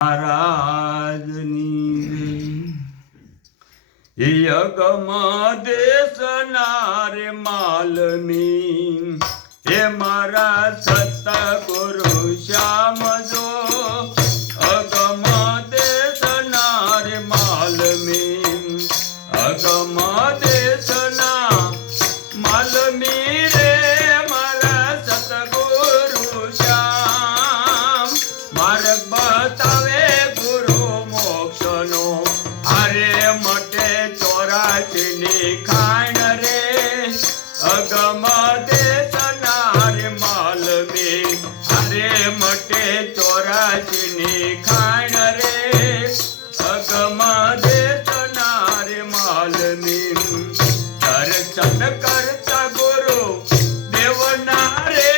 महाराजनी यगम देशना रे मालमी हे मारा सतगुरु श्याम जो अगम देशना रे मालमी अगम देशना मालमी रे मारा सतगुरु श्याम मार्ग बतावे गुरु मोक्षनो हरे मटे चौरासीनी खाण रे अगम देशना रे मालमी हरे मटे चौरासीनी खाण रे अगम देशना रे मालमी दर्शन करता गुरु देवना रे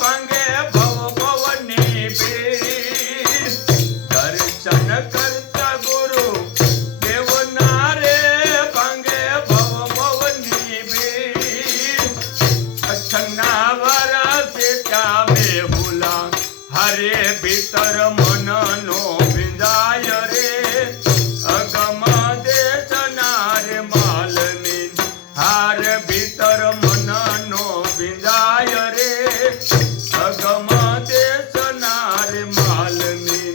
भंगे भव भवनी बीर दर्शन करता गुरु देवना रे भंगे भव भवनी बीर सत्संगना वरसे त्यामे हुला हरे भीतर मन नो बिंदाय रे अगम देशना रे मालमी हार भीतर मन नो बिंदाय रे अगम देशना रे मालमी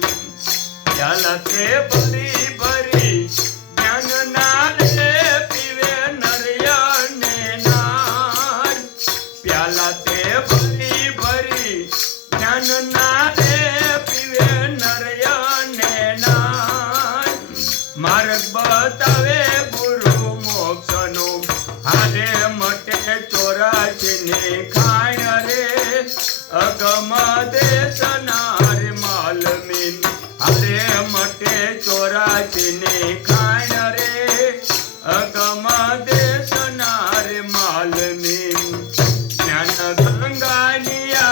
त्याला ते भरी भरी ज्ञान नारे पीवे नरयाने नार प्याला ते भरी भरी ज्ञान नारे पीवे नरयाने नार मार्ग बतावे गुरु मोक्षनो हरे मटे चौरासीनी खाण रे अगम देशना रे मालमी हरे मटे चौरासीनी खाण रे अगम देशना रे मालमी ज्ञान गंगानिया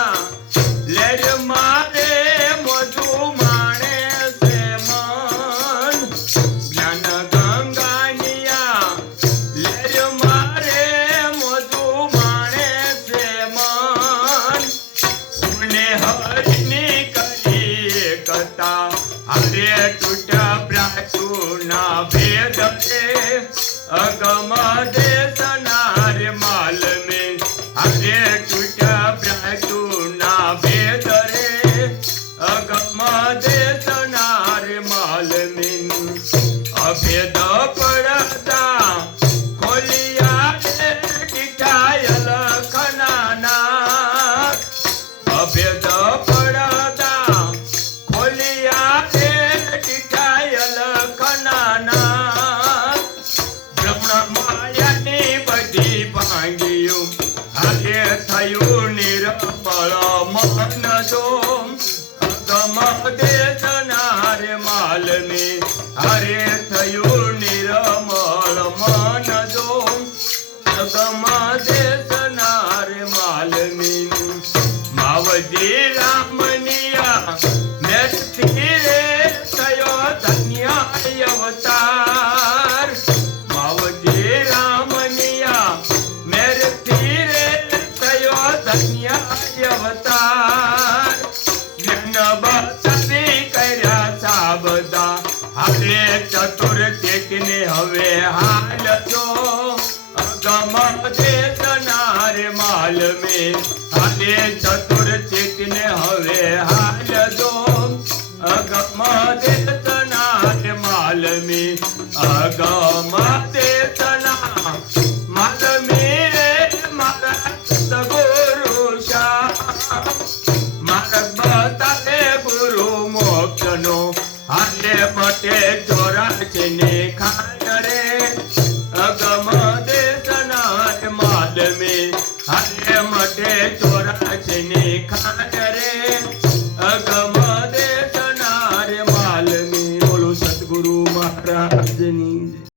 लेर मारे मधु माणे से मन ज्ञान गंगानिया लेर मारे मधु माणे से मन पुण्य हरिनी करी कथा हरे टूटा प्राचुना भेद रे अगम देशना रे मालमी हरे टूटा प्राचुना भेद रे अगम देशना रे मालमी अभेद पड़ता खोलिया रे टिकायल खनाना अभेद पड़ता खोलिया रे टिकायल खनाना ब्रह्म मायानी बधी भांगियो हरे थयो निरपल मन जो अगम देशना रे मालमी हरे थयो निरमल मन जो अगम देशना रे मालमी मावजी रामनिया मेरथी रे थयो धन्य अवतार मावजी रामनिया मेरथी रे थयो धन्य अवतार ज्ञान बसती कर्या साबदा हरे चतुर्थिकने हवे हाल जो अगम देशना रे मालमी हरे चतुर्थिकने हवे हाल जो अगम देशना रे मालमी अगम देशना मालमी रे मारा सतगुरु श्याम मार्ग बतावे गुरु मोक्षनो हरे मटे चौरासीनी खाण रे अगम देशना रे मालमी हरे मटे चौरासीनी खाण